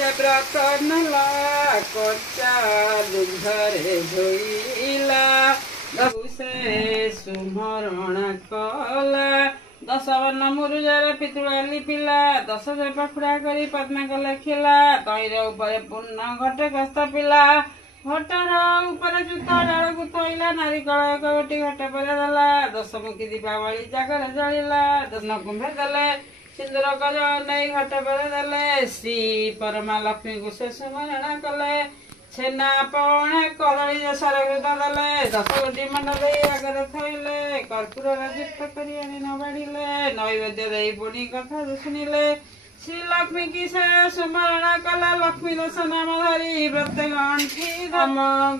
से व्रत नला कच्चा दुग्धरे धोइला से सुमरण कला 10 वर्ण मुरुजर पितुड़ा लिपिला 10 पाखुड़ा करी पद्मा कले खिला तैर ऊपर पूर्ण घटे कस्त पिला घटर ऊपर जूता डाल को थोइला नारिकल एक गोटी घटे पर देला 10 मुखी दीपावली जागर जलिला 10 कुंभे देले सिंदूर गज नहीं घटे पर देले श्री परमा लक्ष्मी को से स्मरण कले छेना पौणे कदली सरघृत देले 10 गोटी मंड दे आगे थैले कर्पूर राजुक्त करी आनी न बाढ़िले नैवेद्य दे पुणी कथा शुणिले श्री लक्ष्मी की से सुमरण कला लक्ष्मी दश नाम धरी व्रत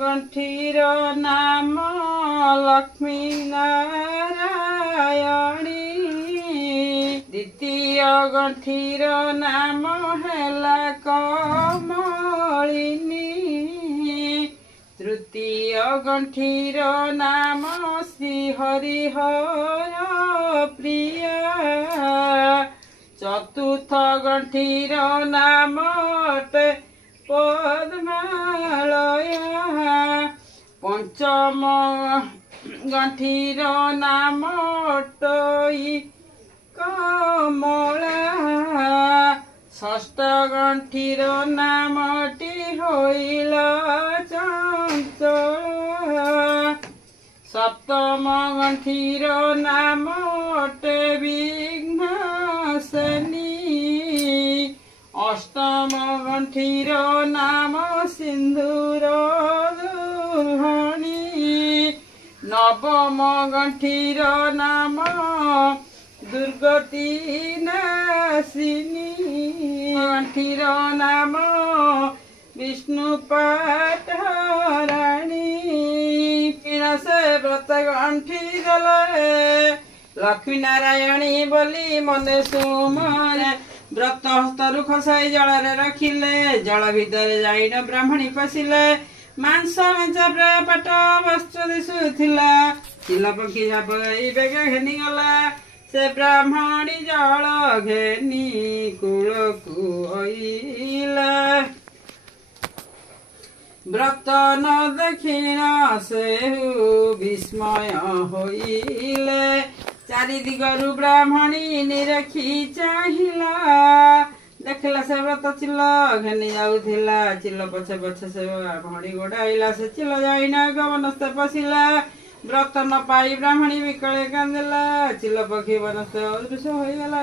गंठीर नाम लक्ष्मी नारायणी द्वितीय गंठीर नाम हेला कमलिनी तृतीय गंठीर नाम श्री हरिहर प्रिया चतुर्थ गंठीर नाम पद्मालया पंचम गंठीर नाम टोई कमला षष्ठ गंठीर नामटी होइला चंचल सप्तम गंठीर नाम विघ्नासनी अष्टम गंठीर नाम सिंधुर दुल्हनी नवम गंठीर नाम दुर्गति नाशिनी गंठीर नाम विष्णु पाठराणी से व्रत गंठी दले लक्ष्मी नारायणी बोली मने सुमन व्रत हस्तरु खसाई जल रखिले जल भितर जाइन ब्राह्मणी पशिले मांस मेचा प्राय पट वस्त्र दिशुला चिल पक्षी झाप बेग घेनी गला से ब्राह्मणी जल घेनी कूल को आइला व्रत न दक्षिण से विस्मय होइले चारि दिगरु ब्राह्मणी निरखी चाहिला देखला से व्रत चिल घेनी जाउथिला चिल पछे पछे से ब्राह्मणी गोड़ाइला से चिल जाइना गवनस्थ पशिला व्रत न पाई ब्राह्मणी विकले कांदिला चिल पक्षी वनस्थ अदृश्य होइगला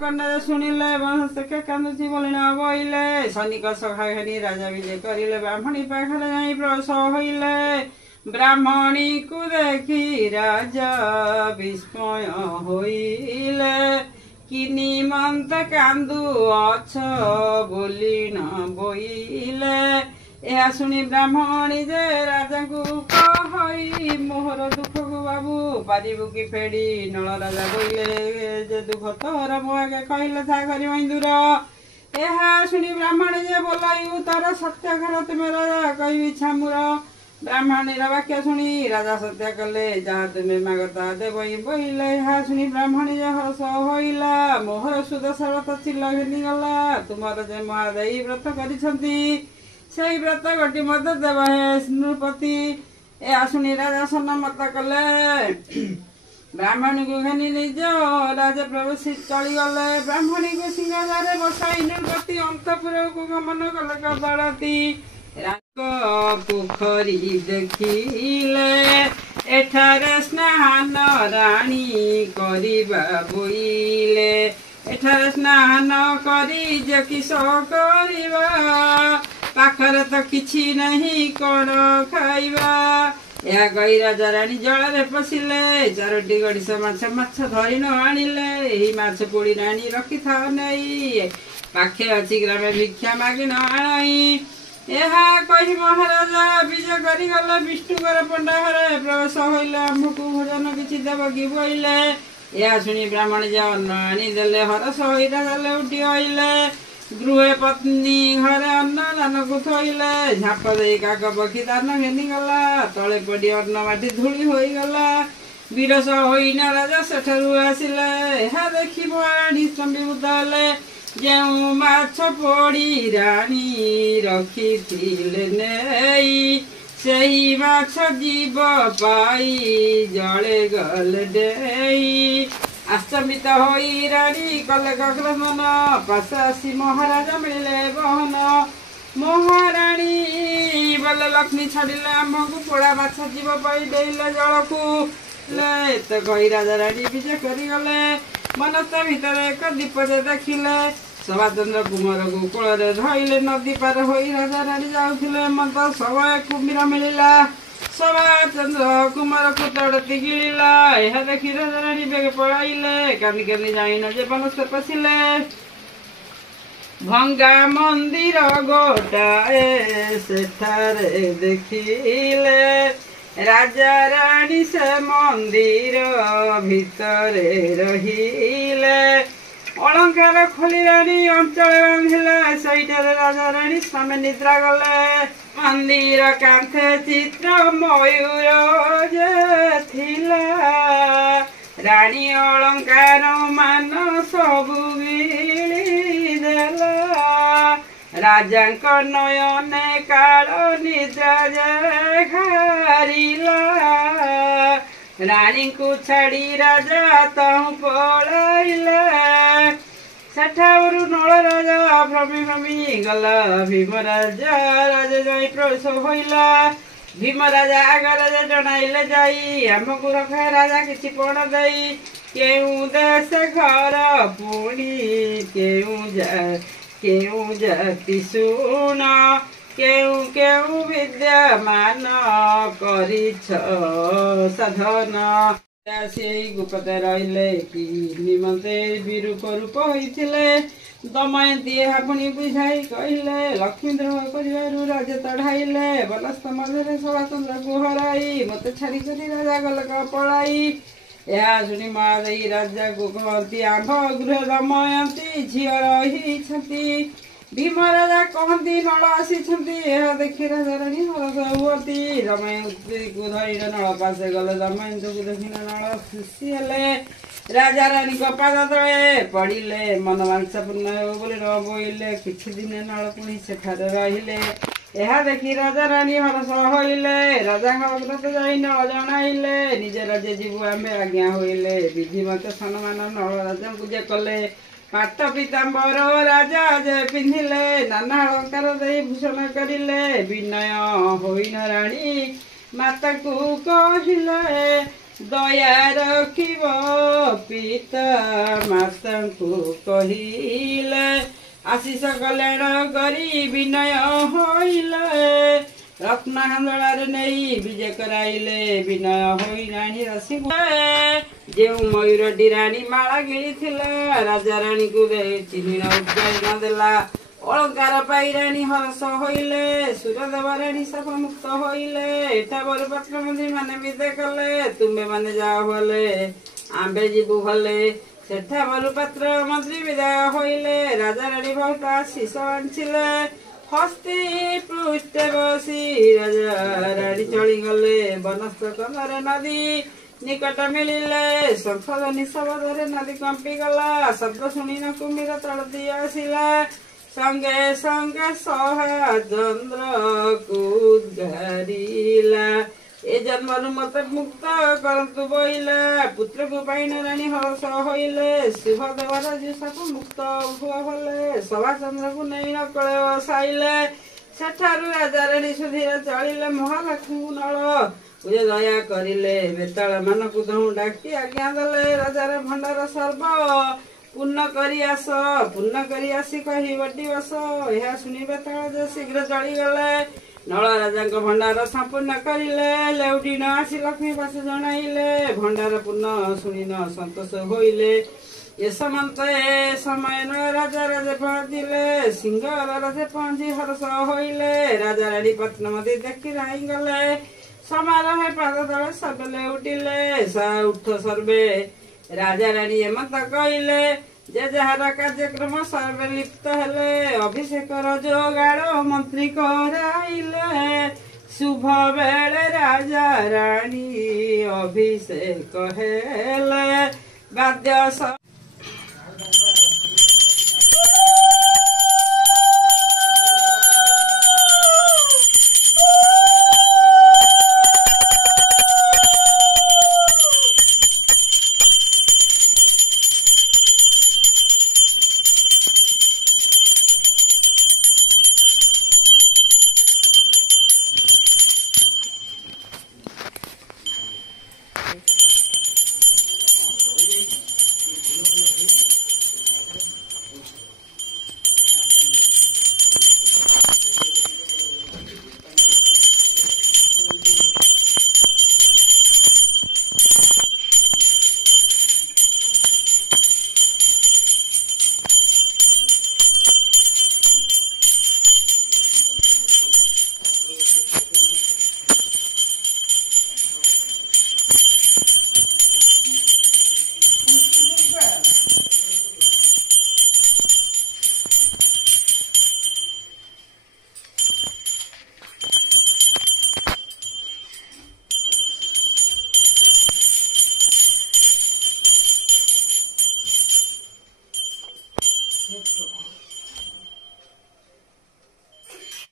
कन्या शुणिले वनस्थ के कांदुची बोली न बोइले सैनिक सखा घेनी राजा विजय करिले ब्राह्मणी पाखले जाई प्रसव होइले ब्राह्मणी को देखी राजा विस्मय होइले किनी मंत कांदु अछ बोली न बोइले यह शुणी ब्राह्मणी जे राजा को कहि मोहर दुख को बाबू पारिबु की फेड़ी नल राजा कहले जे दुख तोर मो आगे कहले था करी दूर यह शुणी ब्राह्मणी जे बोलायु तार सत्य घर तुम राजा कहि छामुर ब्राह्मणी वाक्य शुणी राजा सत्य कले जहाँ तुम्हें मागता देव बोले यह शुणी ब्राह्मणी जे हर्ष होइला मोहर सुदशा व्रत चिल घेनी गला तुमर जे महादेवी व्रत करिसंती से व्रत गोटी मत देव हे नृपति ए शुणी राजा सम्मत कले ब्राह्मणी को घेनी निज राजा प्रवेशित चली गले ब्राह्मणी को सिंहासने बसाई नृपति अंतपुर को गमन कले कदड़ती पोखरी देखिले एठारे स्नान राणी करिबा बोइले एठारे स्नान करी जे किस करिबा पाखरे तो किछि नहीं कण खाइबा या कही राजा राणी जल पशिले 4टी गड़िश माछ धरी न आनिले एही माछ पोड़ी राणी रखी था नहीं पाखे अच्छी ग्रामे भिक्षा मागी न आणाई यह कही महाराजा विजय करी गले विष्णुकर पंडा घरे प्रवेश होइले आमको भोजन किछि देव कि बोइले या शुणी ब्राह्मण जे अन्न आनी देले हरस होई राजा उठी आइले गृह पत्नी घरे अन्न दान को थोइले झाप दे काक पक्षी दान घेनी गला तले पड़ी अन्न माटी धूली होई गला विरस होइना राजा सेठरू आसिले यह देखि बड़ी स्तंभीभूत हेले ଯେଉଁ ମାଛ ପୋଡ଼ି ରାଣୀ ରଖିଥିଲେ ନେଇ ସେହି ମାଛ ଜୀବ ପାଇ ଜଳେ ଗଲେ ଡେଇ। ଆଶ୍ଚମ୍ବିତ ହୋଇ ରାଣୀ କଲେ ଗଗନ ପାଶ ଆସି ମହାରାଜା ମିଳିଲେ ବହନ। ମହାରାଣୀ ବଲେ ଲକ୍ଷ୍ମୀ ଛାଡ଼ିଲେ ଆମ୍ଭକୁ ପୋଡ଼ା ମାଛ ଜୀବ ପାଇ ଡେଇଲେ ଜଳକୁ। ତ କହି ରାଜା ରାଣୀ ବିଜେ କରିଗଲେ। ବନସ୍ତ ଭିତରେ ଏକ ଦୀପଟେ ଦେଖିଲେ। ସଭାଚନ୍ଦ୍ର କୁମାରକୁ କୂଳରେ ଧଇଲେ। ନଦୀ ପାର ହୋଇ ରାଜା ରାଣୀ ଯାଉଥିଲେ ମତ ସମୟ କୁମ୍ଭୀର ମିଳିଲା। ସଭାଚନ୍ଦ୍ର କୁମାରକୁ ତଡ଼ତି ଗିଳିଲା। ଏହା ଦେଖି ରାଜା ରାଣୀ ବେଗ ପଳାଇଲେ। କାନ୍ଦି କାନ୍ଦି ଯାଇନ ଯେ ବନସ୍ତ ପଶିଲେ। ଭଙ୍ଗା ମନ୍ଦିର ଗୋଟାଏ ସେଠାରେ ଦେଖିଲେ। ରାଜା ରାଣୀ ସେ ମନ୍ଦିର ଭିତରେ ରହିଲେ। ଅଳଙ୍କାର ଖୋଲି ରାଣୀ ଅଞ୍ଚଳ ବାନ୍ଧିଲେ। ସେଇଠାରେ ରାଜା ରାଣୀ ସ୍ୱାମୀ ନିଦ୍ରା ଗଲେ। ମନ୍ଦିର କାନ୍ଥେ ଚିତ୍ର ମୟୂର ଯେ ଥିଲା। ରାଣୀ ଅଳଙ୍କାର ମାନ ସବୁ ଗିଳି ଦେଲା। ରାଜାଙ୍କ ନୟନେ କାଳ ନିଦ୍ରା ଯେ ଘାରିଲା। ରାଣୀଙ୍କୁ ଛାଡ଼ି ରାଜା ତହୁଁ ପଳାଇଲେ। ସେଠାରୁ ନଳ ରାଜା ଭ୍ରମି ଭ୍ରମି ଗଲା। ଭୀମ ରାଜା ଯାଇ ପ୍ରବେଶ ହୋଇଲା। ଭୀମ ରାଜା ଆଗରେ ଜଣାଇଲେ ଯାଇ ଆମକୁ ରଖେ ରାଜା କିଛି ପଣ ଦେଇ। କେଉଁ ଦେଶ ଘର ପୁଣି କେଉଁ ଜାତି ଶୁଣ। କେଉଁ କେଉଁ ବିଦ୍ୟମାନ କରିଛ ସାଧନ। ସେଇ ଗୁପ୍ତରେ ରହିଲେ କି ନିମନ୍ତେ ବିରୂପ ରୂପ ହୋଇଥିଲେ। ଦମୟନ୍ତୀ ଏହା ପୁଣି ବୁଝାଇ କହିଲେ। ଲକ୍ଷ୍ମୀ ଦ୍ରୋହ କରିବାରୁ ରାଜା ତଢ଼ାଇଲେ। ବନସ୍ତ ମଧ୍ୟରେ ସଭାଚନ୍ଦ୍ରକୁ ହରାଇ ମୋତେ ଛାଡ଼ିକରି ରାଜା ଗଲେ ପଳାଇ। ଏହା ଶୁଣି ମହାଦେଇ ରାଜାକୁ କହନ୍ତି ଆମ୍ଭ ଗୃହ ଦମୟନ୍ତୀ ଝିଅ ରହିଛନ୍ତି। ଭୀମ ରାଜା କହନ୍ତି ନଳ ଆସିଛନ୍ତି। ଏହା ଦେଖି ରାଜା ରାଣୀ ହରସ ହୁଅନ୍ତି। ଦମୟନ୍ତୀକୁ ଧରିଲେ ନଳ ପାଶେ ଗଲେ। ଦମୟନ୍ତୀକୁ ଦେଖିନ ନଳ ଖୁସି ହେଲେ। ରାଜା ରାଣୀଙ୍କ ପାଦ ତଳେ ପଡ଼ିଲେ। ମନୋବାଞ୍ଛା ପୂର୍ଣ୍ଣ ହେବ ବୋଲି ନ ବୋଇଲେ। କିଛି ଦିନ ନଳ ପୁଣି ସେଠାରେ ରହିଲେ। ଏହା ଦେଖି ରାଜା ରାଣୀ ହରସ ହୋଇଲେ। ରାଜାଙ୍କ ଅଗ୍ରତ ଯାଇ ନଳ ଜଣାଇଲେ। ନିଜ ରାଜ୍ୟ ଯିବୁ ଆମ୍ଭେ ଆଜ୍ଞା ହୋଇଲେ। ବିଧିମତ ସମ୍ମାନ ନଳ ରାଜାଙ୍କୁ ଯେ କଲେ। ପାଟ ପୀତାମ୍ବର ରାଜା ଯେ ପିନ୍ଧିଲେ। ନାନା ଅଳଙ୍କାର ଦେଇ ଭୂଷଣ କରିଲେ। ବିନୟ ହୋଇନ ରାଣୀ ମାତାକୁ କହିଲେ। ଦୟା ରଖିବ ପିତା ମାତାଙ୍କୁ କହିଲେ। ଆଶିଷ କଲ୍ୟାଣ କରି ବିନୟ ହୋଇଲେ। ରତ୍ନ ହାନ୍ଦଳାରେ ନେଇ ବିଜେ କରାଇଲେ। ବିନୟ ହୋଇ ରାଣୀ ରସି ଯେଉଁ ମୟୂରଟି ରାଣୀ ମାଳା ଗିଳିଥିଲା। ରାଜା ରାଣୀକୁ ଚିହ୍ନି ଉଦ୍ଗାରି ଦେଲା। ଅଳଙ୍କାର ପାଇ ରାଣୀ ହରସ ହୋଇଲେ। ସୁରଦେବ ରାଣୀ ସାପ ମୁକ୍ତ ହୋଇଲେ। ଏଠା ବରପାତ୍ର ମନ୍ତ୍ରୀ ମାନେ ବିଦେ କଲେ। ତୁମେ ମାନେ ଯାଅ ଭଲେ ଆମ୍ଭେ ଯିବୁ ଭଲେ। ସେଠା ବରପାତ୍ର ମନ୍ତ୍ରୀ ବିଦାୟ ହୋଇଲେ। ରାଜା ରାଣୀ ବହୁତ ଆଶିଷ ବାଞ୍ଚିଲେ। ହସ୍ତି ପୃଷ୍ଠେ ବସି ରାଜା ରାଣୀ ଚଳିଗଲେ। ବନସ୍ତ କନ୍ଧରେ ନଦୀ ନିକଟ ମିଳିଲେ। ଶଙ୍ଖଧ୍ୱନି ଶବଦରେ ନଦୀ କମ୍ପିଗଲା। ଶବ୍ଦ ଶୁଣି ନ କୁମ୍ଭୀର ତଳତି ଆସିଲା। ସଙ୍ଗେ ସଙ୍ଗେ ସଭାଚନ୍ଦ୍ରକୁ ଉଦ୍ଗାରିଲା। ଏ ଜନ୍ମରୁ ମତେ ମୁକ୍ତ କରନ୍ତୁ ବୋଇଲା। ପୁତ୍ରକୁ ପାଇନ ରାଣୀ ହରସ ହୋଇଲେ। ଶୁଭଦେବ ରାଜୁ ସାପ ମୁକ୍ତ ହୁଅ ଭଲେ। ସଭାଚନ୍ଦ୍ରକୁ ନେଇ ନକଳେ ବସାଇଲେ। ସେଠାରୁ ରାଜା ରାଣୀ ସୁଧୀରେ ଚଳିଲେ। ମହାଲକ୍ଷ୍ମୀଙ୍କୁ ନଳ ପୂଜା ଦୟା କରିଲେ। ବେତାଳ ମାନଙ୍କୁ ଦହୁଁ ଡାକି ଆଜ୍ଞା ଦେଲେ। ରାଜାର ଭଣ୍ଡାର ସର୍ବ ପୂର୍ଣ୍ଣ କରି ଆସ। ପୂର୍ଣ୍ଣ କରି ଆସି କହି ବଟି ବସ। ଏହା ଶୁଣି ବେତାଳ ଯେ ଶୀଘ୍ର ଚଳିଗଲେ। ନଳ ରାଜାଙ୍କ ଭଣ୍ଡାର ସମ୍ପୂର୍ଣ୍ଣ କରିଲେ। ଲେଉଟି ନ ଆସି ଲକ୍ଷ୍ମୀ ପାଶ ଜଣାଇଲେ। ଭଣ୍ଡାର ପୂର୍ଣ୍ଣ ଶୁଣି ନ ସନ୍ତୋଷ ହୋଇଲେ। ଏ ସମୟ ରାଜା ରାଜେ ପହଞ୍ଚିଲେ। ସିଂହର ରାଜେ ପହଞ୍ଚି ହରସ ହୋଇଲେ। ରାଜା ରାଣୀ ପତ୍ନମତୀ ଦେଖି ରାଇ ଗଲେ। ସମାରୋହେ ପାଦ ତଳେ ସର୍ବେ ଲେଉଟିଲେ। ଉଠ ସର୍ବେ ରାଜା ରାଣୀ ଏମନ୍ତ କହିଲେ। ଯେ ଯାହାର କାର୍ଯ୍ୟକ୍ରମ ସର୍ବେ ଲିପ୍ତ ହେଲେ। ଅଭିଷେକର ଯୋଗାଡ଼ ମନ୍ତ୍ରୀ କରାଇଲେ। ଶୁଭ ବେଳେ ରାଜା ରାଣୀ ଅଭିଷେକ ହେଲେ। ବାଦ୍ୟ हे प्रभु।